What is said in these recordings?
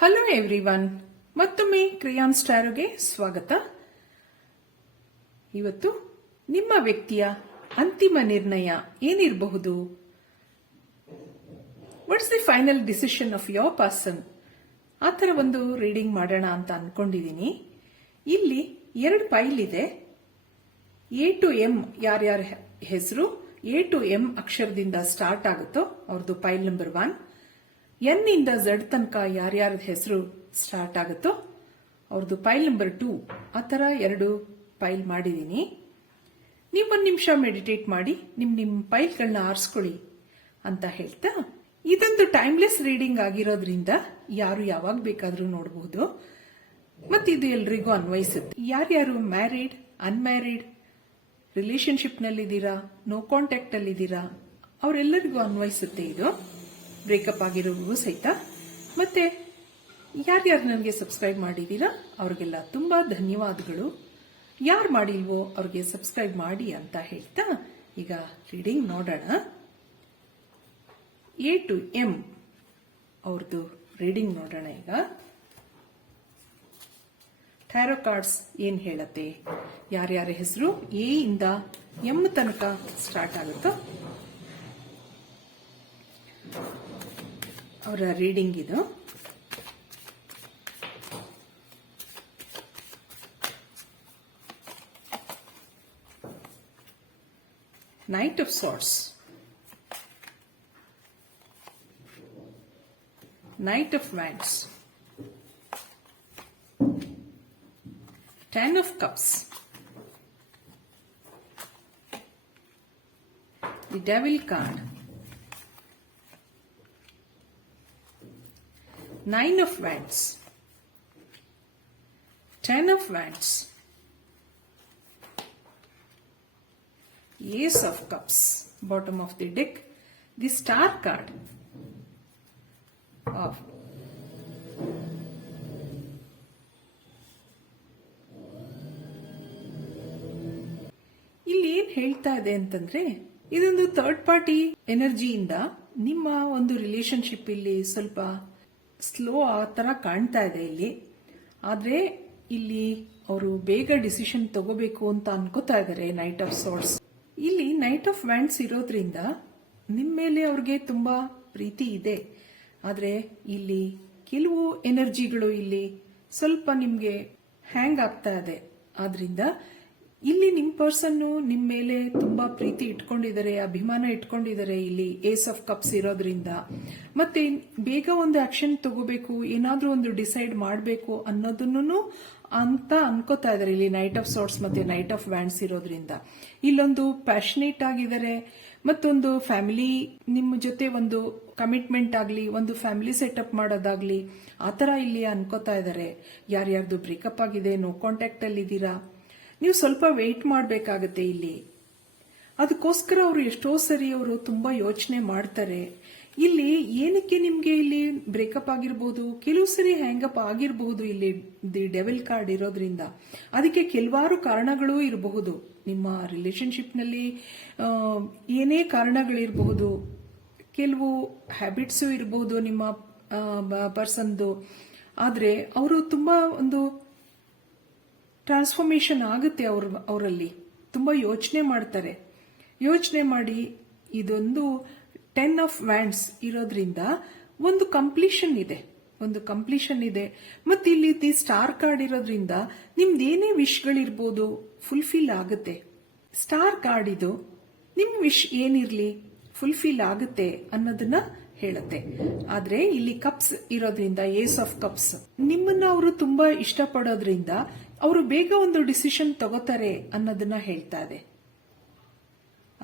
Hello everyone, ಮತ್ತೊಮ್ಮೆ ಕ್ರಿಯಾನ್ ಸ್ಟಾರೋಗೆ ಸ್ವಾಗತ. ಇವತ್ತು ನಿಮ್ಮ ವ್ಯಕ್ತಿಯ ಅಂತಿಮ ನಿರ್ಣಯ ಏನಿರಬಹುದು? What's the final decision of your person? ಆ ಥರ ಒಂದು ರೀಡಿಂಗ್ ಮಾಡೋಣ ಅಂತ ಅನ್ಕೊಂಡಿದ್ದೀನಿ. ಇಲ್ಲಿ 2 ಪೈಲ್ ಇದೆ. ಎ ಟು ಎಂ ಯಾರ್ಯಾರ ಹೆಸರು ಎ ಟು ಎಂ ಅಕ್ಷರದಿಂದ ಸ್ಟಾರ್ಟ್ ಆಗುತ್ತೋ ಅವ್ರದ್ದು ಪೈಲ್ ನಂಬರ್ 1. ಎನ್ ಇಂದ ಝಡ್ ತನಕ ಯಾರ್ಯಾರ ಹೆಸರು ಸ್ಟಾರ್ಟ್ ಆಗುತ್ತೋ ಅವ್ರದ್ದು ಪೈಲ್ ನಂಬರ್ 2. ಆ ಥರ 2 ಪೈಲ್ ಮಾಡಿದ್ದೀನಿ. ನೀವು 1 ನಿಮಿಷ ಮೆಡಿಟೇಟ್ ಮಾಡಿ ನಿಮ್ಮ ಪೈಲ್ಗಳನ್ನ ಆರಿಸ್ಕೊಳ್ಳಿ ಅಂತ ಹೇಳ್ತಾ, ಇದೊಂದು ಟೈಮ್ಲೆಸ್ ರೀಡಿಂಗ್ ಆಗಿರೋದ್ರಿಂದ ಯಾರು ಯಾವಾಗ ಬೇಕಾದರೂ ನೋಡಬಹುದು. ಮತ್ತಿದು ಎಲ್ರಿಗೂ ಅನ್ವಯಿಸುತ್ತೆ. ಯಾರ್ಯಾರು ಮ್ಯಾರಿಡ್, ಅನ್ಮ್ಯಾರಿಡ್, ರಿಲೇಶನ್ಶಿಪ್ ನಲ್ಲಿದ್ದೀರಾ, ನೋ ಕಾಂಟ್ಯಾಕ್ಟ್ ಅಲ್ಲಿದ್ದೀರಾ, ಅವರೆಲ್ಲರಿಗೂ ಅನ್ವಯಿಸುತ್ತೆ ಇದು. ಬ್ರೇಕಪ್ ಆಗಿರೋರಿಗೂ ಸಹಿತ. ಮತ್ತೆ ಯಾರ್ಯಾರು ನನಗೆ ಸಬ್ಸ್ಕ್ರೈಬ್ ಮಾಡಿದ್ದೀರಾ ಅವ್ರಿಗೆಲ್ಲ ತುಂಬಾ ಧನ್ಯವಾದಗಳು. ಯಾರು ಮಾಡಿಲ್ವೋ ಅವ್ರಿಗೆ ಸಬ್ಸ್ಕ್ರೈಬ್ ಮಾಡಿ ಅಂತ ಹೇಳ್ತಾ ಈಗ ರೀಡಿಂಗ್ ನೋಡೋಣ. ಎ ಟು ಎಂ ಅವ್ರದ್ದು ರೀಡಿಂಗ್ ನೋಡೋಣ. ಈಗ ಟ್ಯಾರೋ ಕಾರ್ಡ್ಸ್ ಏನ್ ಹೇಳತ್ತೆ, ಯಾರ್ಯಾರ ಹೆಸರು ಎ ಇಂದ ಎಂ ತನಕ ಸ್ಟಾರ್ಟ್ ಆಗುತ್ತೋ ಅವರ ರೀಡಿಂಗ್ ಇದು. Knight of swords, Knight of Wands, 10 of Cups, the Devil card, 9 of Wands, 10 of Wands, Ace of Cups, bottom of the deck, the Star card, ಇಲ್ಲಿ ಏನ್ ಹೇಳ್ತಾ ಇದೆ ಅಂತಂದ್ರೆ, ಇದೊಂದು ಥರ್ಡ್ ಪಾರ್ಟಿ ಎನರ್ಜಿಯಿಂದ ನಿಮ್ಮ ಒಂದು ರಿಲೇಶನ್ಶಿಪ್ ಇಲ್ಲಿ ಸ್ವಲ್ಪ ಸ್ಲೋ ಆ ತರ ಕಾಣ್ತಾ ಇದೆ ಇಲ್ಲಿ. ಆದ್ರೆ ಇಲ್ಲಿ ಅವರು ಬೇಗ ಡಿಸಿಷನ್ ತಗೋಬೇಕು ಅಂತ ಅನ್ಕೋತಾ ಇದ್ದಾರೆ. ನೈಟ್ ಆಫ್ ಸಾರ್ಟ್ಸ್ ಇಲ್ಲಿ ನೈಟ್ ಆಫ್ ವ್ಯಾಂಡ್ಸ್ ಇರೋದ್ರಿಂದ ನಿಮ್ಮ ಮೇಲೆ ಅವ್ರಿಗೆ ತುಂಬಾ ಪ್ರೀತಿ ಇದೆ. ಆದ್ರೆ ಇಲ್ಲಿ ಕೆಲವು ಎನರ್ಜಿಗಳು ಇಲ್ಲಿ ಸ್ವಲ್ಪ ನಿಮ್ಗೆ ಹ್ಯಾಂಗ್ ಆಗ್ತಾ ಇದೆ. ಆದ್ರಿಂದ ಇಲ್ಲಿ ನಿಮ್ ಪರ್ಸನ್ ನಿಮ್ ಮೇಲೆ ತುಂಬಾ ಪ್ರೀತಿ ಇಟ್ಕೊಂಡಿದ್ದಾರೆ, ಅಭಿಮಾನ ಇಟ್ಕೊಂಡಿದ್ದಾರೆ. ಇಲ್ಲಿ ಏಸ್ ಆಫ್ ಕಪ್ಸ್ ಇರೋದ್ರಿಂದ ಮತ್ತೆ ಬೇಗ ಒಂದು ಆಕ್ಷನ್ ತಗೋಬೇಕು, ಏನಾದ್ರೂ ಒಂದು ಡಿಸೈಡ್ ಮಾಡಬೇಕು ಅನ್ನೋದನ್ನು ಅಂತ ಅನ್ಕೋತಾ ಇದಾರೆ. ಇಲ್ಲಿ ನೈಟ್ ಆಫ್ ಸಾರ್ಟ್ಸ್ ಮತ್ತೆ ನೈಟ್ ಆಫ್ ವ್ಯಾಂಡ್ಸ್ ಇರೋದ್ರಿಂದ ಇಲ್ಲೊಂದು ಪ್ಯಾಷನೇಟ್ ಆಗಿದ್ದಾರೆ. ಮತ್ತೊಂದು ಫ್ಯಾಮಿಲಿ ನಿಮ್ಮ ಜೊತೆ ಒಂದು ಕಮಿಟ್ಮೆಂಟ್ ಆಗ್ಲಿ, ಒಂದು ಫ್ಯಾಮಿಲಿ ಸೆಟಪ್ ಮಾಡೋದಾಗ್ಲಿ ಆತರ ಇಲ್ಲಿ ಅನ್ಕೋತಾ ಇದ್ದಾರೆ. ಯಾರ್ಯಾರ್ದು ಬ್ರೇಕಪ್ ಆಗಿದೆ, ನೋ ಕಾಂಟ್ಯಾಕ್ಟ್ ಅಲ್ಲಿ ಇದ್ದೀರಾ, ನೀವು ಸ್ವಲ್ಪ ವೆಯ್ಟ್ ಮಾಡಬೇಕಾಗತ್ತೆ ಇಲ್ಲಿ. ಅದಕ್ಕೋಸ್ಕರ ಅವರು ಎಷ್ಟೋ ಸರಿ ಅವರು ತುಂಬಾ ಯೋಚನೆ ಮಾಡ್ತಾರೆ. ಇಲ್ಲಿ ಏನಕ್ಕೆ ನಿಮ್ಗೆ ಇಲ್ಲಿ ಬ್ರೇಕಪ್ ಆಗಿರ್ಬೋದು, ಕೆಲವು ಸರಿ ಹ್ಯಾಂಗಪ್ ಆಗಿರಬಹುದು. ಇಲ್ಲಿ ದಿ ಡೆವಿಲ್ ಕಾರ್ಡ್ ಇರೋದ್ರಿಂದ ಅದಕ್ಕೆ ಕೆಲವಾರು ಕಾರಣಗಳು ಇರಬಹುದು. ನಿಮ್ಮ ರಿಲೇಶನ್ಶಿಪ್ ನಲ್ಲಿ ಏನೇ ಕಾರಣಗಳಿರಬಹುದು, ಕೆಲವು ಹ್ಯಾಬಿಟ್ಸು ಇರಬಹುದು ನಿಮ್ಮ ಪರ್ಸನ್ದು. ಆದ್ರೆ ಅವರು ತುಂಬಾ ಒಂದು ಟ್ರಾನ್ಸ್ಫಾರ್ಮೇಶನ್ ಆಗುತ್ತೆ ಅವರಲ್ಲಿ. ತುಂಬಾ ಯೋಚನೆ ಮಾಡ್ತಾರೆ. ಯೋಚನೆ ಮಾಡಿ ಇದೊಂದು 10 ಆಫ್ ವ್ಯಾಂಡ್ಸ್ ಇರೋದ್ರಿಂದ ಒಂದು ಕಂಪ್ಲೀಷನ್ ಇದೆ. ಮತ್ತೆ ಇಲ್ಲಿ ದಿ ಸ್ಟಾರ್ ಕಾರ್ಡ್ ಇರೋದ್ರಿಂದ ನಿಮ್ದೇನೇ ವಿಶ್ಗಳಿರ್ಬೋದು ಫುಲ್ಫಿಲ್ ಆಗುತ್ತೆ. ಸ್ಟಾರ್ ಕಾರ್ಡ್ ಇದು ನಿಮ್ ವಿಶ್ ಏನಿರ್ಲಿ ಫುಲ್ಫಿಲ್ ಆಗುತ್ತೆ ಅನ್ನೋದನ್ನ ಹೇಳುತ್ತೆ. ಆದ್ರೆ ಇಲ್ಲಿ ಕಪ್ಸ್ ಇರೋದ್ರಿಂದ, ಏಸ್ ಆಫ್ ಕಪ್ಸ್, ನಿಮ್ಮನ್ನ ಅವರು ತುಂಬಾ ಇಷ್ಟಪಡೋದ್ರಿಂದ ಅವರು ಬೇಗ ಒಂದು ಡಿಸಿಷನ್ ತಗೋತಾರೆ ಅನ್ನೋದನ್ನ ಹೇಳ್ತಾ ಇದೆ.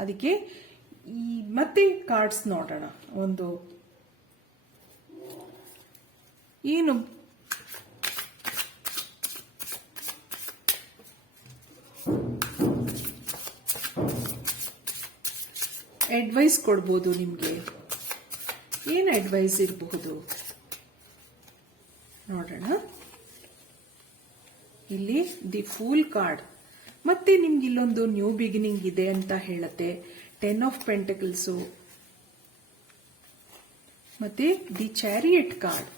ಅದಕ್ಕೆ ಮತ್ತೆ ಕಾರ್ಡ್ಸ್ ನೋಡೋಣ. ಒಂದು ಏನು ಅಡ್ವೈಸ್ ಕೊಡ್ಬೋದು ನಿಮ್ಗೆ, ಏನು ಅಡ್ವೈಸ್ ಇರಬಹುದು ನೋಡೋಣ. ಇಲ್ಲಿ ದಿ ಫೂಲ್ ಕಾರ್ಡ್, ಮತ್ತೆ ನಿಮ್ಗೆ ಇಲ್ಲೊಂದು ನ್ಯೂ ಬಿಗಿನಿಂಗ್ ಇದೆ ಅಂತ ಹೇಳುತ್ತೆ. 10 ಆಫ್ ಪೆಂಟಕಲ್ಸ್, ಮತ್ತೆ the chariot card,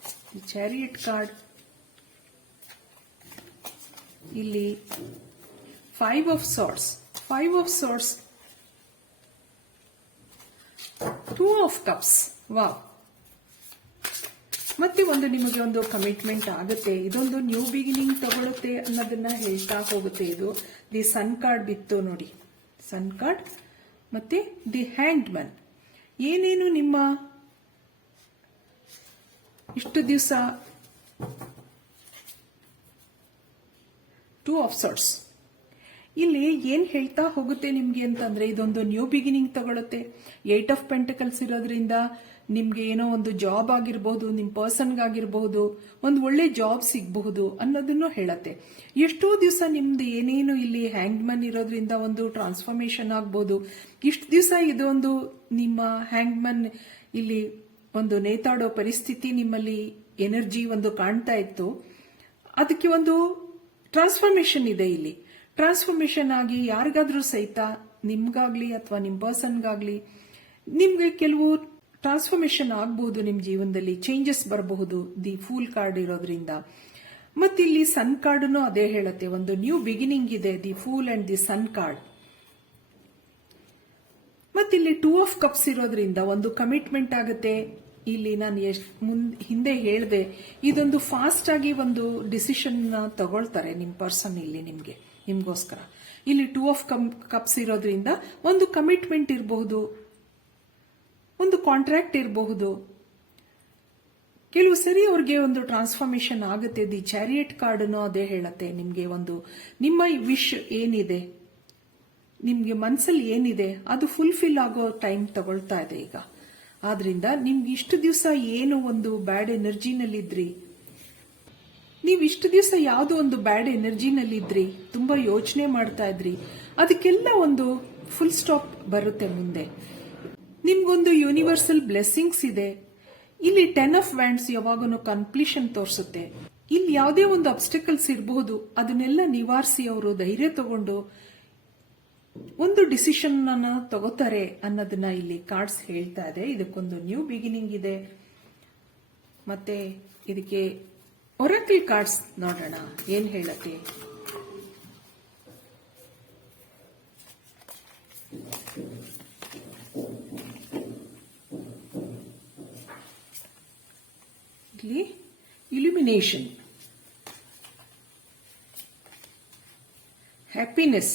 chariot card, ಇಲ್ಲಿ 5 of swords, 2 of cups. Wow. ಮತ್ತೆ ನಿಮಗೆ ಒಂದು ಕಮಿಟ್ಮೆಂಟ್ ಆಗುತ್ತೆ, ಇದೊಂದು ನ್ಯೂ ಬಿಗಿನಿಂಗ್ ತಗೊಳುತ್ತೆ ಅನ್ನೋದನ್ನ ಹೇಳ್ತಾ ಹೋಗುತ್ತೆ. ಇದು ದಿ ಸನ್ ಕಾರ್ಡ್ ಬಿತ್ತು ನೋಡಿ, ಸನ್ ಕಾರ್ಡ್ ಮತ್ತೆ ದಿ ಹ್ಯಾಂಗ್ಡ್ ಮ್ಯಾನ್. ಏನೇನು ನಿಮ್ಮ ಇಷ್ಟು ದಿವಸ 2 of swords ಇಲ್ಲಿ ಏನ್ ಹೇಳ್ತಾ ಹೋಗುತ್ತೆ ನಿಮ್ಗೆ ಅಂತಂದ್ರೆ, ಇದೊಂದು ನ್ಯೂ ಬಿಗಿನಿಂಗ್ ತಗೊಳುತ್ತೆ. 8 of Pentacles ಇರೋದ್ರಿಂದ ನಿಮ್ಗೆ ಏನೋ ಒಂದು ಜಾಬ್ ಆಗಿರಬಹುದು, ನಿಮ್ ಪರ್ಸನ್ಗಾಗಿರಬಹುದು, ಒಂದು ಒಳ್ಳೆ ಜಾಬ್ ಸಿಗಬಹುದು ಅನ್ನೋದನ್ನು ಹೇಳತ್ತೆ. ಎಷ್ಟೋ ದಿವಸ ನಿಮ್ದು ಏನೇನು ಇಲ್ಲಿ ಹ್ಯಾಂಗ್ಮನ್ ಇರೋದ್ರಿಂದ ಒಂದು ಟ್ರಾನ್ಸ್ಫಾರ್ಮೇಶನ್ ಆಗ್ಬಹುದು. ಇಷ್ಟು ದಿವಸ ಇದೊಂದು ನಿಮ್ಮ ಹ್ಯಾಂಗ್ಮನ್ ಇಲ್ಲಿ ಒಂದು ನೇತಾಡೋ ಪರಿಸ್ಥಿತಿ ನಿಮ್ಮಲ್ಲಿ ಎನರ್ಜಿ ಒಂದು ಕಾಣ್ತಾ ಇತ್ತು. ಅದಕ್ಕೆ ಒಂದು ಟ್ರಾನ್ಸ್ಫಾರ್ಮೇಶನ್ ಇದೆ ಇಲ್ಲಿ. ಟ್ರಾನ್ಸ್ಫಾರ್ಮೇಶನ್ ಆಗಿ ಯಾರಿಗಾದ್ರೂ ಸಹಿತ, ನಿಮ್ಗಾಗ್ಲಿ ಅಥವಾ ನಿಮ್ ಪರ್ಸನ್ಗಾಗ್ಲಿ, ನಿಮ್ಗೆ ಕೆಲವು ಟ್ರಾನ್ಸ್ಫಾರ್ಮೇಶನ್ ಆಗಬಹುದು, ನಿಮ್ ಜೀವನದಲ್ಲಿ ಚೇಂಜಸ್ ಬರಬಹುದು ದಿ ಫೂಲ್ ಕಾರ್ಡ್ ಇರೋದ್ರಿಂದ. ಮತ್ತಿಲ್ಲಿ ಸನ್ ಕಾರ್ಡ್ನು ಅದೇ ಹೇಳುತ್ತೆ, ಒಂದು ನ್ಯೂ ಬಿಗಿನಿಂಗ್ ಇದೆ, the fool and the sun card. ಮತ್ತಿಲ್ಲಿ 2 of Cups ಇರೋದ್ರಿಂದ ಒಂದು ಕಮಿಟ್ಮೆಂಟ್ ಆಗುತ್ತೆ. ಇಲ್ಲಿ ನಾನು ಹಿಂದೆ ಹೇಳಿದೆ, ಇದೊಂದು ಫಾಸ್ಟ್ ಆಗಿ ಒಂದು ಡಿಸಿಷನ್ ತಗೊಳ್ತಾರೆ ನಿಮ್ ಪರ್ಸನ್ ಇಲ್ಲಿ ನಿಮ್ಗೋಸ್ಕರ. ಇಲ್ಲಿ 2 of Cups ಇರೋದ್ರಿಂದ ಒಂದು ಕಮಿಟ್ಮೆಂಟ್ ಇರಬಹುದು, ಒಂದು ಕಾಂಟ್ರಾಕ್ಟ್ ಇರಬಹುದು. ಕೆಲವು ಸರಿ ಅವ್ರಿಗೆ ಒಂದು ಟ್ರಾನ್ಸ್ಫಾರ್ಮೇಶನ್ ಆಗುತ್ತೆ. ದಿ ಚಾರಿಯಟ್ ಕಾರ್ಡ್ನು ಅದೇ ಹೇಳತ್ತೆ, ನಿಮ್ಗೆ ಒಂದು ನಿಮ್ಮ ವಿಶ್ ಏನಿದೆ, ನಿಮ್ಗೆ ಮನಸ್ಸಲ್ಲಿ ಏನಿದೆ ಅದು ಫುಲ್ಫಿಲ್ ಆಗೋ ಟೈಮ್ ತಗೊಳ್ತಾ ಇದೆ ಈಗ. ಆದ್ರಿಂದ ನಿಮ್ಗೆ ಇಷ್ಟು ದಿವಸ ಏನು ಒಂದು ಬ್ಯಾಡ್ ಎನರ್ಜಿನಲ್ಲಿದ್ರಿ, ನೀವು ಇಷ್ಟು ದಿವಸ ಯಾವುದೋ ಒಂದು ಬ್ಯಾಡ್ ಎನರ್ಜಿನಲ್ಲಿದ್ರಿ, ತುಂಬಾ ಯೋಚನೆ ಮಾಡ್ತಾ ಇದ್ರಿ, ಅದಕ್ಕೆಲ್ಲ ಒಂದು ಫುಲ್ ಸ್ಟಾಪ್ ಬರುತ್ತೆ ಮುಂದೆ. ನಿಮ್ಗೊಂದು ಯೂನಿವರ್ಸಲ್ ಬ್ಲೆಸ್ಸಿಂಗ್ಸ್ ಇದೆ. ಇಲ್ಲಿ 10 of Wands ಯಾವಾಗನು ಕಂಪ್ಲೀಷನ್ ತೋರಿಸುತ್ತೆ. ಇಲ್ಲಿ ಯಾವುದೇ ಒಂದು ಅಬ್ಸ್ಟಿಕಲ್ಸ್ ಇರಬಹುದು, ಅದನ್ನೆಲ್ಲ ನಿವಾರಿಸಿ ಅವರು ಧೈರ್ಯ ತಗೊಂಡು ಒಂದು ಡಿಸಿಷನ್ ಅನ್ನ ತಗೋತಾರೆ ಅನ್ನೋದನ್ನ ಇಲ್ಲಿ ಕಾರ್ಡ್ಸ್ ಹೇಳ್ತಾ ಇದೆ. ಇದಕ್ಕೊಂದು ನ್ಯೂ ಬಿಗಿನಿಂಗ್ ಇದೆ. ಮತ್ತೆ ಇದಕ್ಕೆ ಒರಾಕಲ್ ಕಾರ್ಡ್ಸ್ ನೋಡೋಣ ಏನ್ ಹೇಳತ್ತೆ. ಇಲ್ಲಿ illumination, happiness,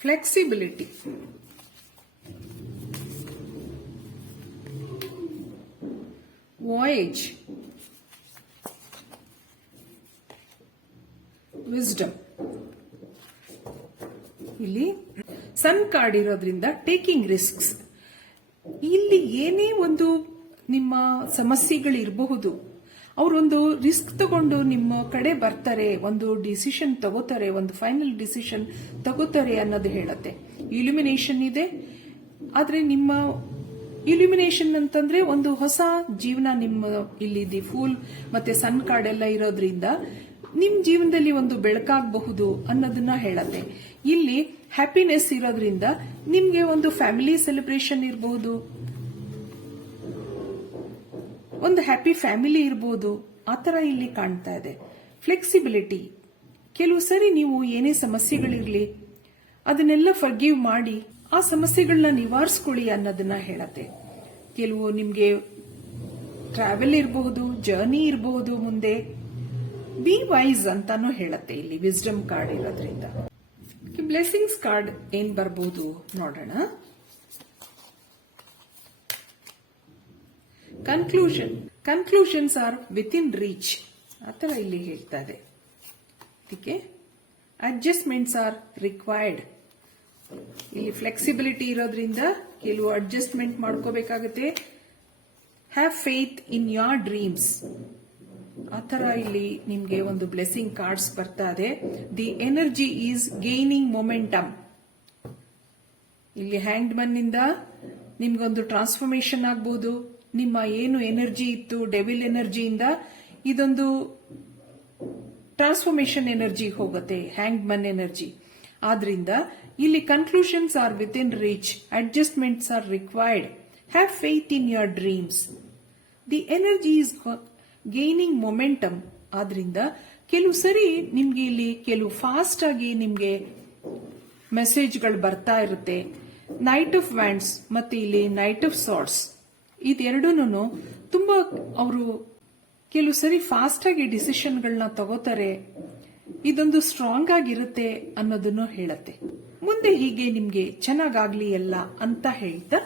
flexibility, voyage, wisdom. ಇಲ್ಲಿ ಸನ್ ಕಾರ್ಡ್ ಇರೋದ್ರಿಂದ ಟೇಕಿಂಗ್ ರಿಸ್ಕ್ಸ್. ಇಲ್ಲಿ ಏನೇ ಒಂದು ನಿಮ್ಮ ಸಮಸ್ಯೆಗಳಿರಬಹುದು, ಅವರೊಂದು ರಿಸ್ಕ್ ತಗೊಂಡು ನಿಮ್ಮ ಕಡೆ ಬರ್ತಾರೆ, ಒಂದು ಡಿಸಿಷನ್ ತಗೋತಾರೆ, ಒಂದು ಫೈನಲ್ ಡಿಸಿಷನ್ ತಗೋತಾರೆ ಅನ್ನೋದು ಹೇಳುತ್ತೆ. ಇಲ್ಯುಮಿನೇಷನ್ ಇದೆ. ಆದ್ರೆ ನಿಮ್ಮ ಇಲ್ಯುಮಿನೇಷನ್ ಅಂತಂದ್ರೆ ಒಂದು ಹೊಸ ಜೀವನ ನಿಮ್ಮ ಇಲ್ಲಿ ದಿ ಫೂಲ್ ಮತ್ತೆ ಸನ್ ಕಾರ್ಡ್ ಎಲ್ಲ ಇರೋದ್ರಿಂದ ನಿಮ್ ಜೀವನದಲ್ಲಿ ಒಂದು ಬೆಳಕಾಗಬಹುದು ಅನ್ನೋದನ್ನ ಹೇಳತ್ತೆ. ಇಲ್ಲಿ ಹ್ಯಾಪಿನೆಸ್ ಇರೋದ್ರಿಂದ ನಿಮ್ಗೆ ಒಂದು ಫ್ಯಾಮಿಲಿ ಸೆಲೆಬ್ರೇಷನ್ ಇರಬಹುದು, ಒಂದು ಹ್ಯಾಪಿ ಫ್ಯಾಮಿಲಿ ಇರಬಹುದು, ಆತರ ಇಲ್ಲಿ ಕಾಣ್ತಾ ಇದೆ. ಫ್ಲೆಕ್ಸಿಬಿಲಿಟಿ, ಕೆಲವು ಸರಿ ನೀವು ಏನೇ ಸಮಸ್ಯೆಗಳಿರ್ಲಿ ಅದನ್ನೆಲ್ಲ ಫರ್ಗಿವ್ ಮಾಡಿ ಆ ಸಮಸ್ಯೆಗಳನ್ನ ನಿವಾರಿಸ್ಕೊಳ್ಳಿ ಅನ್ನೋದನ್ನ ಹೇಳತ್ತೆ. ಕೆಲವು ನಿಮ್ಗೆ ಟ್ರಾವೆಲ್ ಇರಬಹುದು, ಜರ್ನಿ ಇರಬಹುದು ಮುಂದೆ. ಬಿ ವೈಸ್ ಅಂತಾನು ಹೇಳತ್ತೆ ಇಲ್ಲಿ ವಿಸ್ಡಮ್ ಕಾರ್ಡ್ ಇರೋದ್ರಿಂದ. ಬ್ಲೆಸ್ಸಿಂಗ್ಸ್ ಕಾರ್ಡ್ ಏನ್ ಬರಬಹುದು ನೋಡೋಣ. Conclusions are with in reach ಆತರ ಇಲ್ಲಿ ಹೇಳ್ತಾ ಇದೆ. ಅದಕ್ಕೆ ಅಡ್ಜಸ್ಟ್ಮೆಂಟ್ಸ್ ಆರ್ ರಿಕ್ವೈರ್ಡ್. ಇಲ್ಲಿ ಫ್ಲೆಕ್ಸಿಬಿಲಿಟಿ ಇರೋದ್ರಿಂದ ಕೆಲವು ಅಡ್ಜಸ್ಟ್ಮೆಂಟ್ ಮಾಡ್ಕೋಬೇಕಾಗುತ್ತೆ. Have faith in your dreams. ಆತರ ಇಲ್ಲಿ ನಿಮ್ಗೆ ಒಂದು ಬ್ಲೆಸ್ಸಿಂಗ್ ಕಾರ್ಡ್ಸ್ ಬರ್ತಾ ಇದೆ. The energy is gaining momentum. ಇಲ್ಲಿ ಹ್ಯಾಂಡ್ ಮನ್ ಇಂದ ನಿಮ್ಗೊಂದು ಟ್ರಾನ್ಸ್ಫಾರ್ಮೇಶನ್ ಆಗ್ಬಹುದು. ನಿಮ್ಮ ಏನು ಎನರ್ಜಿ ಇತ್ತು ಡೆವಿಲ್ ಎನರ್ಜಿಯಿಂದ ಇದೊಂದು ಟ್ರಾನ್ಸ್ಫಾರ್ಮೇಶನ್ ಎನರ್ಜಿ ಹೋಗುತ್ತೆ, ಹ್ಯಾಂಗ್ ಮನ್ ಎನರ್ಜಿ. ಆದ್ರಿಂದ ಇಲ್ಲಿ conclusions are with in reach, adjustments are required. Have faith in your dreams. The energy is gaining momentum. ಆದ್ರಿಂದ ಕೆಲವು ಸರಿ ನಿಮ್ಗೆ ಇಲ್ಲಿ ಕೆಲವು ಫಾಸ್ಟ್ ಆಗಿ ನಿಮ್ಗೆ ಮೆಸೇಜ್ಗಳು ಬರ್ತಾ ಇರುತ್ತೆ. ನೈಟ್ ಆಫ್ ವ್ಯಾಂಡ್ಸ್ ಮತ್ತೆ ಇಲ್ಲಿ ನೈಟ್ ಆಫ್ ಸಾರ್ಟ್ಸ್ ಇದೆರಡೂನು ತುಂಬಾ ಅವರು ಕೆಲವು ಸರಿ ಫಾಸ್ಟ್ ಆಗಿ ಡಿಸಿಷನ್ಗಳನ್ನ ತಗೋತಾರೆ. ಇದೊಂದು ಸ್ಟ್ರಾಂಗ್ ಆಗಿರುತ್ತೆ ಅನ್ನೋದನ್ನು ಹೇಳತ್ತೆ. ಮುಂದೆ ಹೀಗೆ ನಿಮ್ಗೆ ಚೆನ್ನಾಗಾಗ್ಲಿ ಎಲ್ಲ ಅಂತ ಹೇಳ್ತಾ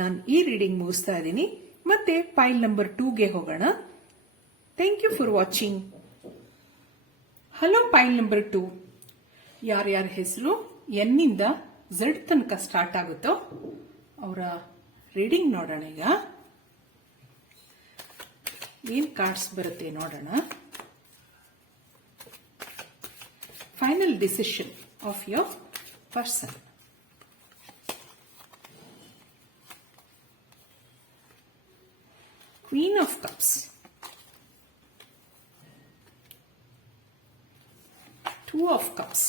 ನಾನು ಈ ರೀಡಿಂಗ್ ಮುಗಿಸ್ತಾ ಇದ್ದೀನಿ. ಮತ್ತೆ ಫೈಲ್ ನಂಬರ್ 2ಗೆ ಹೋಗೋಣ. Thank you for watching. Hello, file number 2. ಯಾರ್ಯಾರ ಹೆಸರು ಎನ್ನಿಂದ ಝಡ್ ತನಕ ಸ್ಟಾರ್ಟ್ ಆಗುತ್ತೋ ಅವರ ರೀಡಿಂಗ್ ನೋಡೋಣ. ಈಗ ಏನ್ ಕಾರ್ಡ್ಸ್ ಬರುತ್ತೆ ನೋಡೋಣ. Final decision of your person. Queen of Cups, Two of Cups,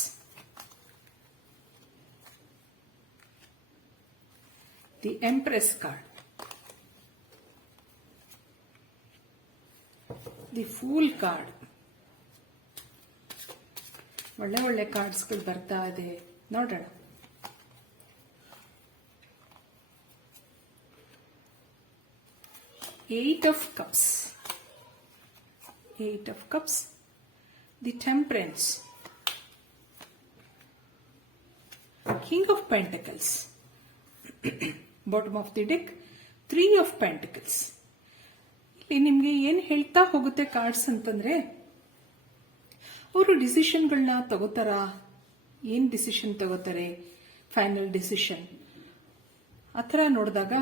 the Empress card, the Fool card. ಒಳ್ಳೆ ಒಳ್ಳೆ ಕಾರ್ಡ್ಸ್ಗಳು ಬರ್ತಾ ಇದೆ ನೋಡೋಣ. Eight of Cups, Eight of Cups, the Temperance, King of Pentacles, bottom of the deck, Three of Pentacles. ಇಲ್ಲಿ ನಿಮ್ಗೆ ಏನ್ ಹೇಳ್ತಾ ಹೋಗುತ್ತೆ ಕಾರ್ಡ್ಸ್ ಅಂತಂದ್ರೆ, ಅವರು ಡಿಸಿಷನ್ಗಳನ್ನ ತಗೋತಾರ. ಏನ್ ಡಿಸಿಷನ್ ತಗೋತಾರೆ? ಫೈನಲ್ ಡಿಸಿಷನ್ ಆ ಥರ ನೋಡಿದಾಗ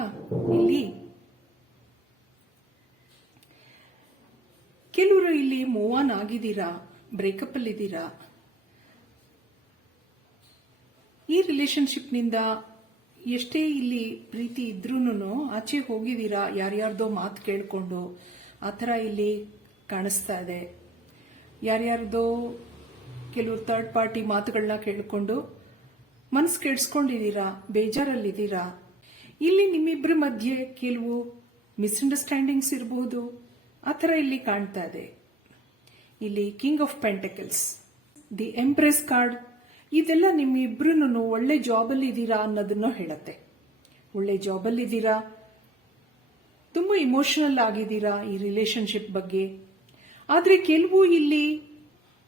ಇಲ್ಲಿ ಕೆಲವರು ಇಲ್ಲಿ ಮೂವ್ ಆನ್ ಆಗಿದ್ದೀರಾ, ಬ್ರೇಕಪ್ ಅಲ್ಲಿ ಇದ್ದೀರಾ. ಈ ರಿಲೇಶನ್ಶಿಪ್ ನಿಂದ ಎಷ್ಟೇ ಇಲ್ಲಿ ಪ್ರೀತಿ ಇದ್ರೂನು ಆಚೆ ಹೋಗಿದ್ದೀರಾ, ಯಾರ್ಯಾರ್ದೋ ಮಾತು ಕೇಳ್ಕೊಂಡು. ಆ ಥರ ಇಲ್ಲಿ ಕಾಣಿಸ್ತಾ ಇದೆ. ಯಾರ್ಯಾರ್ದೋ ಕೆಲವರು ಥರ್ಡ್ ಪಾರ್ಟಿ ಮಾತುಗಳನ್ನ ಕೇಳ್ಕೊಂಡು ಮನಸ್ಸು ಕೆಡ್ಸ್ಕೊಂಡಿದ್ದೀರಾ, ಬೇಜಾರಲ್ಲಿದ್ದೀರಾ. ಇಲ್ಲಿ ನಿಮ್ಮಿಬ್ಬರ ಮಧ್ಯೆ ಕೆಲವು ಮಿಸ್ಅಂಡರ್ಸ್ಟ್ಯಾಂಡಿಂಗ್ಸ್ ಇರಬಹುದು. ಆ ಥರ ಇಲ್ಲಿ ಕಾಣ್ತಾ ಇದೆ. ಇಲ್ಲಿ king of pentacles, the empress card, ಇದೆಲ್ಲ ನಿಮ್ಮಿಬ್ರು ಒಳ್ಳೆ ಜಾಬಲ್ಲಿ ಇದ್ದೀರಾ ಅನ್ನೋದನ್ನ ಹೇಳತ್ತೆ. ಒಳ್ಳೆ ಜಾಬಲ್ಲಿ ಇದ್ದೀರಾ, ತುಂಬಾ ಇಮೋಷನಲ್ ಆಗಿದ್ದೀರಾ ಈ ರಿಲೇಶನ್ಶಿಪ್ ಬಗ್ಗೆ. ಆದ್ರೆ ಕೆಲವು ಇಲ್ಲಿ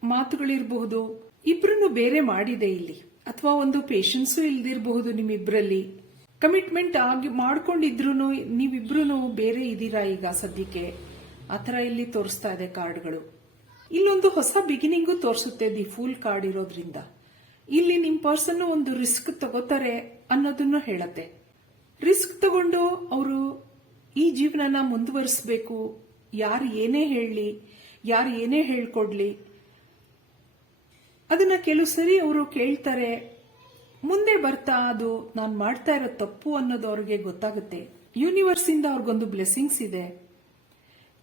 ಮಾತುಗಳಿರಬಹುದು, ಇಬ್ರು ಬೇರೆ ಮಾಡಿದೆ ಇಲ್ಲಿ, ಅಥವಾ ಒಂದು ಪೇಷನ್ಸು ಇಲ್ದಿರಬಹುದು ನಿಮ್ಮಿಬ್ರಲ್ಲಿ. ಕಮಿಟ್ಮೆಂಟ್ ಆಗಿ ಮಾಡ್ಕೊಂಡಿದ್ರು ನೀವಿಬ್ರು ಬೇರೆ ಇದ್ದೀರಾ ಈಗ ಸದ್ಯಕ್ಕೆ. ಆ ಥರ ಇಲ್ಲಿ ತೋರಿಸ್ತಾ ಇದೆ ಕಾರ್ಡ್ಗಳು. ಇಲ್ಲೊಂದು ಹೊಸ ಬಿಗಿನಿಂಗು ತೋರಿಸುತ್ತೆ ದಿ ಫೂಲ್ ಕಾರ್ಡ್ ಇರೋದ್ರಿಂದ. ಇಲ್ಲಿ ನಿಮ್ ಪರ್ಸನ್ ಒಂದು ರಿಸ್ಕ್ ತಗೋತಾರೆ ಅನ್ನೋದನ್ನು ಹೇಳತ್ತೆ. ರಿಸ್ಕ್ ತಗೊಂಡು ಅವರು ಈ ಜೀವನನ ಮುಂದುವರಿಸಬೇಕು. ಯಾರು ಏನೇ ಹೇಳಲಿ, ಯಾರು ಏನೇ ಹೇಳ್ಕೊಡ್ಲಿ, ಅದನ್ನ ಕೆಲವು ಸರಿ ಅವರು ಕೇಳ್ತಾರೆ. ಮುಂದೆ ಬರ್ತಾ ಅದು ನಾನು ಮಾಡ್ತಾ ಇರೋ ತಪ್ಪು ಅನ್ನೋದು ಅವ್ರಿಗೆ ಗೊತ್ತಾಗುತ್ತೆ. ಯೂನಿವರ್ಸ್ ಇಂದ ಅವ್ರಿಗೊಂದು ಬ್ಲೆಸ್ಸಿಂಗ್ಸ್ ಇದೆ.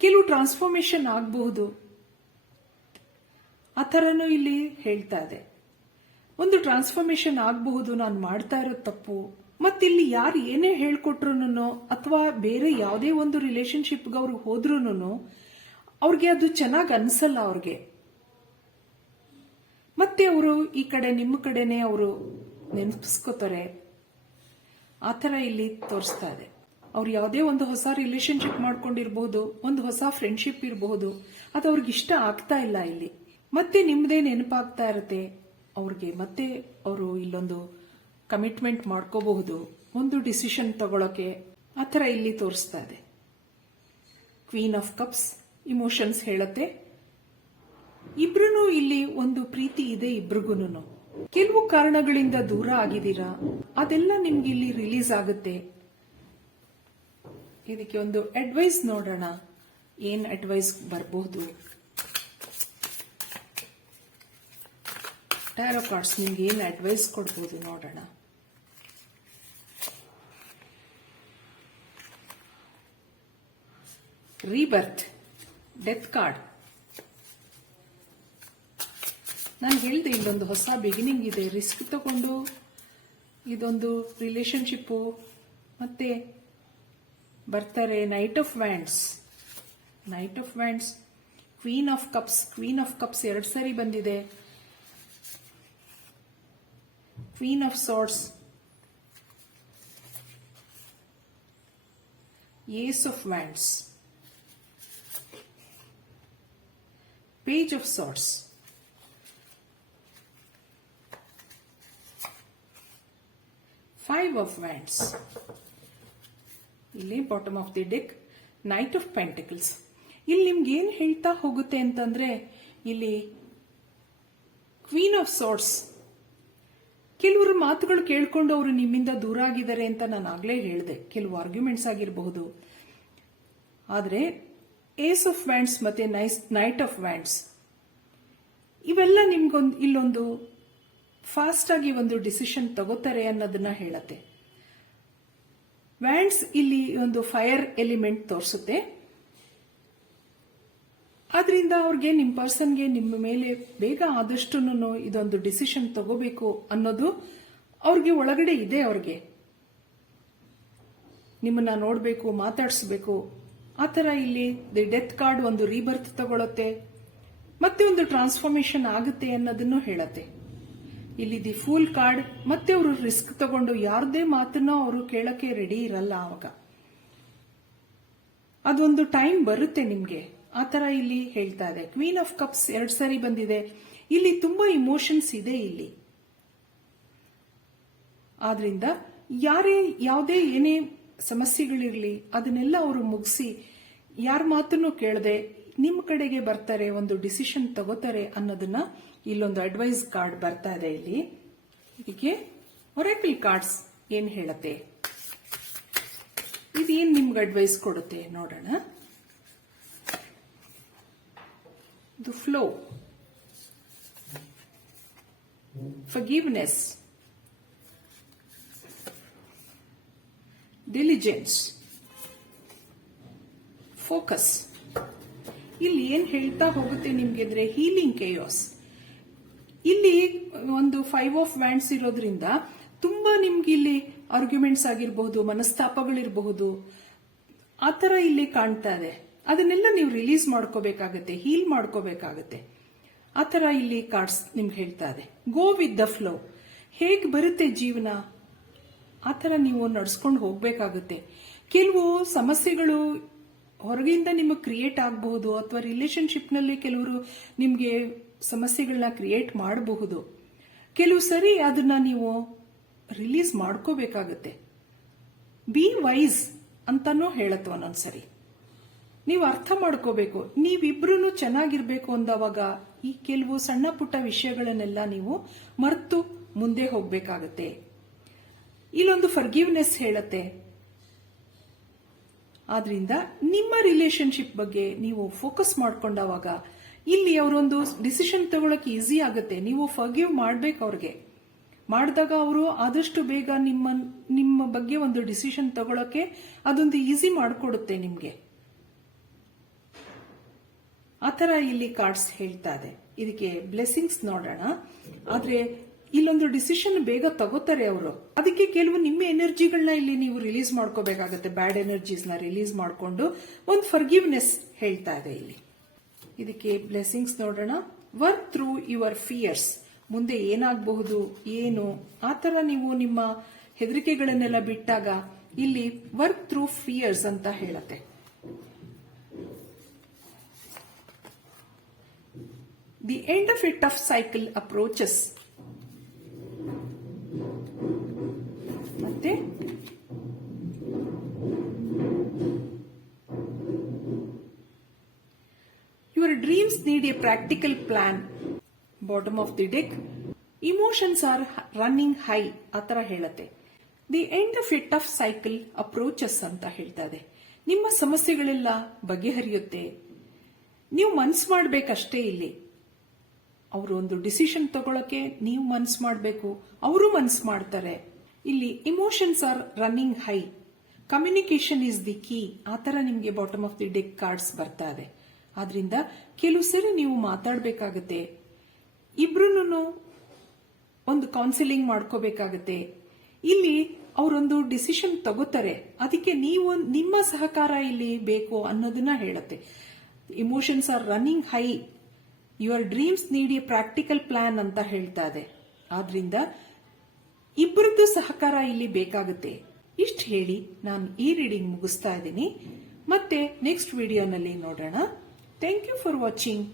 ಕೆಲವು ಟ್ರಾನ್ಸ್ಫಾರ್ಮೇಶನ್ ಆಗಬಹುದು. ಆ ಥರನೂ ಇಲ್ಲಿ ಹೇಳ್ತಾ ಇದೆ. ಒಂದು ಟ್ರಾನ್ಸ್ಫಾರ್ಮೇಶನ್ ಆಗಬಹುದು, ನಾನು ಮಾಡ್ತಾ ಇರೋ ತಪ್ಪು. ಮತ್ತಿಲ್ಲಿ ಯಾರು ಏನೇ ಹೇಳ್ಕೊಟ್ರು ಅಥವಾ ಬೇರೆ ಯಾವುದೇ ಒಂದು ರಿಲೇಶನ್ಶಿಪ್ಗೆ ಅವ್ರು ಹೋದ್ರೂ ಅವ್ರಿಗೆ ಅದು ಚೆನ್ನಾಗಿ ಅನ್ಸಲ್ಲ ಅವ್ರಿಗೆ. ಮತ್ತೆ ಅವರು ಈ ಕಡೆ ನಿಮ್ಮ ಕಡೆನೆ ಅವರು ನೆನಪಿಸ್ಕೋತಾರೆ. ಆ ಥರ ಇಲ್ಲಿ ತೋರಿಸ್ತಾ ಇದೆ. ಅವ್ರು ಯಾವುದೇ ಒಂದು ಹೊಸ ರಿಲೇಶನ್ಶಿಪ್ ಮಾಡ್ಕೊಂಡಿರ್ಬಹುದು, ಒಂದು ಹೊಸ ಫ್ರೆಂಡ್ಶಿಪ್ ಇರಬಹುದು, ಅದು ಅವ್ರಿಗೆ ಇಷ್ಟ ಆಗ್ತಾ ಇಲ್ಲ ಇಲ್ಲಿ. ಮತ್ತೆ ನಿಮ್ಮದೇ ನೆನಪಾಗ್ತಾ ಇರುತ್ತೆ ಅವ್ರಿಗೆ. ಮತ್ತೆ ಅವರು ಇಲ್ಲೊಂದು ಕಮಿಟ್ಮೆಂಟ್ ಮಾಡ್ಕೋಬಹುದು, ಒಂದು ಡಿಸಿಷನ್ ತಗೊಳಕ್ಕೆ. ಆ ಥರ ಇಲ್ಲಿ ತೋರಿಸ್ತಾ ಇದೆ. ಕ್ವೀನ್ ಆಫ್ ಕಪ್ಸ್ ಇಮೋಷನ್ಸ್ ಹೇಳತ್ತೆ. ಇಬ್ರು ಇಲ್ಲಿ ಒಂದು ಪ್ರೀತಿ ಇದೆ ಇಬ್ರಿಗೂನು. ಕೆಲವು ಕಾರಣಗಳಿಂದ ದೂರ ಆಗಿದ್ದೀರಾ, ಅದೆಲ್ಲ ನಿಮ್ಗೆ ಇಲ್ಲಿ ರಿಲೀಸ್ ಆಗುತ್ತೆ. ಇದಕ್ಕೆ ಒಂದು ಅಡ್ವೈಸ್ ನೋಡೋಣ, ಏನ್ ಅಡ್ವೈಸ್ ಬರಬಹುದು. ಟ್ಯಾರೋ ಕಾರ್ಡ್ಸ್ ನಿಮ್ಗೆ ಏನ್ ಅಡ್ವೈಸ್ ಕೊಡ್ಬೋದು ನೋಡೋಣ. ರೀಬರ್ತ್, ಡೆತ್ ಕಾರ್ಡ್, ನಾನು ಹೇಳಿದೆ ಇಲ್ಲೊಂದು ಹೊಸ ಬಿಗಿನಿಂಗ್ ಇದೆ, ರಿಸ್ಕ್ ತಗೊಂಡು ಇದೊಂದು ರಿಲೇಶನ್ಶಿಪ್ಪು ಮತ್ತೆ ಬರ್ತಾರೆ. Knight of wands, queen of cups 2 ಸರಿ ಬಂದಿದೆ. Queen of swords, ace of wands, page of swords, five of wands, ಇಲ್ಲಿ bottom of the deck knight of pentacles. ಇಲ್ಲಿ ನಿಮ್ಗೆ ಏನ್ ಹೇಳ್ತಾ ಹೋಗುತ್ತೆ ಅಂತಂದ್ರೆ, ಇಲ್ಲಿ ಕ್ವೀನ್ ಆಫ್ ಸಾರ್ಡ್ಸ್, ಕೆಲವರು ಮಾತುಗಳು ಕೇಳ್ಕೊಂಡು ಅವರು ನಿಮ್ಮಿಂದ ದೂರ ಆಗಿದ್ದಾರೆ ಅಂತ ನಾನು ಆಗ್ಲೇ ಹೇಳಿದೆ, ಕೆಲವು ಆರ್ಗ್ಯುಮೆಂಟ್ಸ್ ಆಗಿರಬಹುದು. ಆದ್ರೆ ಏಸ್ ಆಫ್ ವ್ಯಾಂಡ್ಸ್ ಮತ್ತೆ ನೈಟ್ ಆಫ್ ವ್ಯಾಂಡ್ಸ್ ಇವೆಲ್ಲ ಇಲ್ಲೊಂದು ಫಾಸ್ಟ್ ಆಗಿ ಒಂದು ಡಿಸಿಷನ್ ತಗೋತಾರೆ ಅನ್ನೋದನ್ನ ಹೇಳತ್ತೆ. ವ್ಯಾಂಡ್ಸ್ ಇಲ್ಲಿ ಒಂದು ಫೈರ್ ಎಲಿಮೆಂಟ್ ತೋರಿಸುತ್ತೆ. ಆದ್ರಿಂದ ಅವ್ರಿಗೆ ನಿಮ್ಮ ಪರ್ಸನ್ಗೆ ನಿಮ್ಮ ಮೇಲೆ ಬೇಗ ಆದಷ್ಟು ಇದೊಂದು ಡಿಸಿಷನ್ ತಗೋಬೇಕು ಅನ್ನೋದು ಅವ್ರಿಗೆ ಒಳಗಡೆ ಇದೆ. ಅವ್ರಿಗೆ ನಿಮ್ಮನ್ನ ನೋಡ್ಬೇಕು, ಮಾತಾಡಿಸ್ಬೇಕು, ಆತರ ಇಲ್ಲಿ ದಿ ಡೆತ್ ಕಾರ್ಡ್ ಒಂದು ರೀಬರ್ತ್ ತಗೊಳತ್ತೆ, ಮತ್ತೆ ಒಂದು ಟ್ರಾನ್ಸ್ಫಾರ್ಮೇಶನ್ ಆಗುತ್ತೆ ಅನ್ನೋದನ್ನು ಹೇಳತ್ತೆ. ಇಲ್ಲಿ ದಿ ಫೂಲ್ ಕಾರ್ಡ್, ಮತ್ತೆ ಅವರು ರಿಸ್ಕ್ ತಗೊಂಡು ಯಾರದೇ ಮಾತನ್ನ ಅವರು ಕೇಳಕ್ಕೆ ರೆಡಿ ಇರಲ್ಲ. ಆವಾಗ ಅದೊಂದು ಟೈಮ್ ಬರುತ್ತೆ ನಿಮ್ಗೆ, ಆತರ ಇಲ್ಲಿ ಹೇಳ್ತಾ ಇದೆ. ಕ್ವೀನ್ ಆಫ್ ಕಪ್ಸ್ 2 ಸರಿ ಬಂದಿದೆ. ಇಲ್ಲಿ ತುಂಬಾ ಇಮೋಷನ್ಸ್ ಇದೆ ಇಲ್ಲಿ. ಆದ್ರಿಂದ ಯಾವುದೇ ಏನೇ ಸಮಸ್ಯೆಗಳಿರ್ಲಿ ಅದನ್ನೆಲ್ಲ ಅವರು ಮುಗಿಸಿ ಯಾರ ಮಾತನ್ನು ಕೇಳದೆ ನಿಮ್ಮ ಕಡೆಗೆ ಬರ್ತಾರೆ, ಒಂದು ಡಿಸಿಷನ್ ತಗೋತಾರೆ ಅನ್ನೋದನ್ನ ಇಲ್ಲೊಂದು ಅಡ್ವೈಸ್ ಕಾರ್ಡ್ ಬರ್ತಾ ಇದೆ. ಇಲ್ಲಿ ಇದಕ್ಕೆ ಒರಾಕಲ್ ಕಾರ್ಡ್ಸ್ ಏನ್ ಹೇಳತ್ತೆ, ಇದೇನ್ ನಿಮ್ಗೆ ಅಡ್ವೈಸ್ ಕೊಡುತ್ತೆ ನೋಡೋಣ. The flow, forgiveness, diligence, focus. ಇಲ್ಲಿ ಏನ್ ಹೇಳ್ತಾ ಹೋಗುತ್ತೆ ನಿಮ್ಗೆ ಅಂದ್ರೆ ಹೀಲಿಂಗ್ ಕೇಯಾಸ್. ಇಲ್ಲಿ ಒಂದು 5 ಆಫ್ ವ್ಯಾಂಡ್ಸ್ ಇರೋದ್ರಿಂದ ತುಂಬಾ ನಿಮ್ಗೆ ಇಲ್ಲಿ ಆರ್ಗ್ಯುಮೆಂಟ್ಸ್ ಆಗಿರಬಹುದು, ಮನಸ್ತಾಪಗಳಿರಬಹುದು, ಆತರ ಇಲ್ಲಿ ಕಾಣ್ತಾ ಇದೆ. ಅದನ್ನೆಲ್ಲ ನೀವು ರಿಲೀಸ್ ಮಾಡ್ಕೋಬೇಕಾಗತ್ತೆ, ಹೀಲ್ ಮಾಡ್ಕೋಬೇಕಾಗತ್ತೆ. ಆತರ ಇಲ್ಲಿ ಕಾರ್ಡ್ಸ್ ನಿಮ್ಗೆ ಹೇಳ್ತಾ ಇದೆ. ಗೋ ವಿತ್ ದ ಫ್ಲೋ, ಹೇಗ್ ಬರುತ್ತೆ ಜೀವನ ಆತರ ನೀವು ನಡ್ಸ್ಕೊಂಡು ಹೋಗ್ಬೇಕಾಗುತ್ತೆ. ಕೆಲವು ಸಮಸ್ಯೆಗಳು ಹೊರಗಿಂದ ನಿಮಗೆ ಕ್ರಿಯೇಟ್ ಆಗಬಹುದು, ಅಥವಾ ರಿಲೇಶನ್ಶಿಪ್ ನಲ್ಲಿ ಕೆಲವರು ನಿಮ್ಗೆ ಸಮಸ್ಯೆಗಳನ್ನ ಕ್ರಿಯೇಟ್ ಮಾಡಬಹುದು. ಕೆಲವು ಸರಿ ಅದನ್ನ ನೀವು ರಿಲೀಸ್ ಮಾಡ್ಕೋಬೇಕಾಗತ್ತೆ. ಬಿ ವೈಸ್ ಅಂತಾನೂ ಹೇಳತ್ವ ಒಂದೊಂದ್ಸರಿ. ನೀವು ಅರ್ಥ ಮಾಡ್ಕೋಬೇಕು, ನೀವಿಬ್ರು ಚೆನ್ನಾಗಿರ್ಬೇಕು ಅಂದವಾಗ ಈ ಕೆಲವು ಸಣ್ಣ ಪುಟ್ಟ ವಿಷಯಗಳನ್ನೆಲ್ಲ ನೀವು ಮರೆತು ಮುಂದೆ ಹೋಗ್ಬೇಕಾಗತ್ತೆ. ಇಲ್ಲೊಂದು ಫರ್ಗಿವ್ನೆಸ್ ಹೇಳತ್ತೆ. ಆದ್ರಿಂದ ನಿಮ್ಮ ರಿಲೇಶನ್ಶಿಪ್ ಬಗ್ಗೆ ನೀವು ಫೋಕಸ್ ಮಾಡ್ಕೊಂಡಾಗ ಇಲ್ಲಿ ಅವರೊಂದು ಡಿಸಿಷನ್ ತಗೊಳಕ್ಕೆ ಈಸಿ ಆಗುತ್ತೆ. ನೀವು ಫರ್ಗಿವ್ ಮಾಡ್ಬೇಕು ಅವ್ರಿಗೆ. ಮಾಡಿದಾಗ ಅವರು ಆದಷ್ಟು ಬೇಗ ನಿಮ್ಮ ಬಗ್ಗೆ ಒಂದು ಡಿಸಿಷನ್ ತಗೊಳಕ್ಕೆ ಅದೊಂದು ಈಸಿ ಮಾಡಿಕೊಡುತ್ತೆ ನಿಮ್ಗೆ. ಆತರ ಇಲ್ಲಿ ಕಾರ್ಡ್ಸ್ ಹೇಳ್ತಾ ಇದೆ. ಇದಕ್ಕೆ ಬ್ಲೆಸ್ಸಿಂಗ್ಸ್ ನೋಡೋಣ. ಆದ್ರೆ ಇಲ್ಲೊಂದು ಡಿಸಿಷನ್ ಬೇಗ ತಗೋತಾರೆ ಅವರು. ಅದಕ್ಕೆ ಕೆಲವು ನಿಮ್ಮ ಎನರ್ಜಿಗಳನ್ನ ಇಲ್ಲಿ ನೀವು ರಿಲೀಸ್ ಮಾಡ್ಕೋಬೇಕಾಗತ್ತೆ. ಬ್ಯಾಡ್ ಎನರ್ಜೀಸ್ ನ ರಿಲೀಸ್ ಮಾಡ್ಕೊಂಡು ಒಂದು ಫರ್ಗಿವ್ನೆಸ್ ಹೇಳ್ತಾ ಇದೆ ಇಲ್ಲಿ. ಇದಕ್ಕೆ ಬ್ಲೆಸ್ಸಿಂಗ್ಸ್ ನೋಡೋಣ. ವರ್ಕ್ ಥ್ರೂ ಯುವರ್ ಫಿಯರ್ಸ್, ಮುಂದೆ ಏನಾಗಬಹುದು ಏನು ಆತರ ನೀವು ನಿಮ್ಮ ಹೆದರಿಕೆಗಳನ್ನೆಲ್ಲ ಬಿಟ್ಟಾಗ ಇಲ್ಲಿ ವರ್ಕ್ ಥ್ರೂ ಫಿಯರ್ಸ್ ಅಂತ ಹೇಳತ್ತೆ. The end of a tough cycle approaches, ಮತ್ತೆ your dreams need a practical plan. Bottom of the deck emotions are running high ಆತರ ಹೇಳತ್ತೆ. The end of a tough cycle approaches ಅಂತ ಹೇಳ್ತಾ ಇದೆ. ನಿಮ್ಮ ಸಮಸ್ಯೆಗಳೆಲ್ಲ ಬಗೆಹರಿಯುತ್ತೆ. ನೀವು ಮನ್ಸು ಮಾಡ್ಬೇಕಷ್ಟೇ. ಇಲ್ಲಿ ಅವರು ಒಂದು ಡಿಸಿಷನ್ ತಗೊಳಕ್ಕೆ ನೀವು ಮನ್ಸು ಮಾಡಬೇಕು, ಅವರು ಮನ್ಸು ಮಾಡ್ತಾರೆ. ಇಲ್ಲಿ emotions are running high, communication is the key ಆತರ ನಿಮ್ಗೆ bottom of the deck cards ಬರ್ತಾ ಇದೆ. ಆದ್ರಿಂದ ಕೆಲವು ಸರಿ ನೀವು ಮಾತಾಡಬೇಕಾಗತ್ತೆ. ಇಬ್ರು ಒಂದು ಕೌನ್ಸಿಲಿಂಗ್ ಮಾಡ್ಕೋಬೇಕಾಗತ್ತೆ. ಇಲ್ಲಿ ಅವರೊಂದು ಡಿಸಿಷನ್ ತಗೋತಾರೆ, ಅದಕ್ಕೆ ನೀವು ನಿಮ್ಮ ಸಹಕಾರ ಇಲ್ಲಿ ಬೇಕು ಅನ್ನೋದನ್ನ ಹೇಳುತ್ತೆ. Emotions are running high, your dreams need a practical plan ಅಂತ ಹೇಳ್ತಾ ಇದೆ. ಆದ್ರಿಂದ ಇಬ್ಬರದ್ದು ಸಹಕಾರ ಇಲ್ಲಿ ಬೇಕಾಗುತ್ತೆ. ಇಷ್ಟು ಹೇಳಿ ನಾನು ಈ ರೀಡಿಂಗ್ ಮುಗಿಸ್ತಾ ಇದ್ದೀನಿ. ಮತ್ತೆ ನೆಕ್ಸ್ಟ್ ವಿಡಿಯೋನಲ್ಲಿ ನೋಡೋಣ. Thank you for watching.